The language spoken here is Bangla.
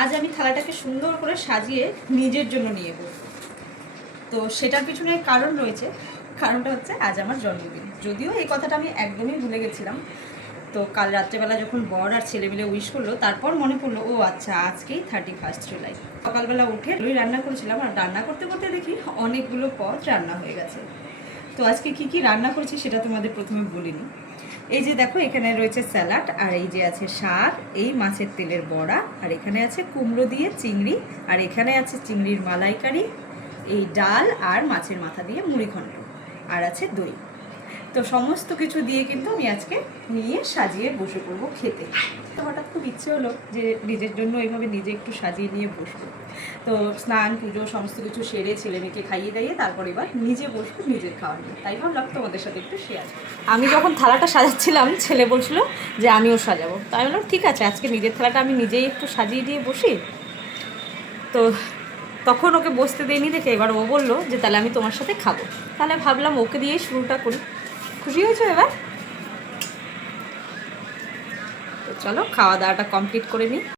আজ আমি থালাটাকে সুন্দর করে সাজিয়ে নিজের জন্য নিয়ে বসবো। তো সেটার পিছনে কারণ রয়েছে। কারণটা হচ্ছে আজ আমার জন্মদিন। যদিও এই কথাটা আমি একদমই ভুলে গেছিলাম। তো কাল রাত্রেবেলা যখন বর আর ছেলে মিলে উইশ করলো, তারপর মনে পড়লো ও আচ্ছা আজকেই 31 জুলাই। সকালবেলা উঠে রান্না করেছিলাম, আর রান্না করতে করতে দেখি অনেকগুলো পদ রান্না হয়ে গেছে। তো আজকে কি কি রান্না করেছি সেটা তোমাদের প্রথমে বলিনি। এই যে দেখো, এখানে রয়েছে স্যালাড, আর এই যে আছে শাক, এই মাছের তেলের বড়া, আর এখানে আছে কুমড়ো দিয়ে চিংড়ি, আর এখানে আছে চিংড়ির মালাইকারি, এই ডাল আর মাছের মাথা দিয়ে মুড়িঘণ্ট, আর আছে দই। তো সমস্ত কিছু দিয়ে কিন্তু আমি আজকে নিয়ে সাজিয়ে বসে পড়বো খেতে। তো হঠাৎ খুব ইচ্ছে হলো যে নিজের জন্য এইভাবে নিজে একটু সাজিয়ে নিয়ে বসবো। তো স্নান পুজো সমস্ত কিছু সেরে ছেলে মেয়েকে খাইয়ে দাইয়ে তারপর এবার নিজে বসবো নিজের খাওয়া নিয়ে। তাই ভাবলাম তোমাদের সাথে একটু শেয়ার। আমি যখন থালাটা সাজাচ্ছিলাম, ছেলে বলছিল যে আমিও সাজাবো। তাই বললাম ঠিক আছে, আজকে নিজের থালাটা আমি নিজেই একটু সাজিয়ে দিয়ে বসি। তো তখন ওকে বসতে দেয়নি দেখে এবার ও বললো যে তাহলে আমি তোমার সাথে খাবো। তাহলে ভাবলাম ওকে দিয়েই শুরুটা করি। খুশি হয়েছো এবার? তো চলো খাওয়া দাওয়াটা কমপ্লিট করে নিই।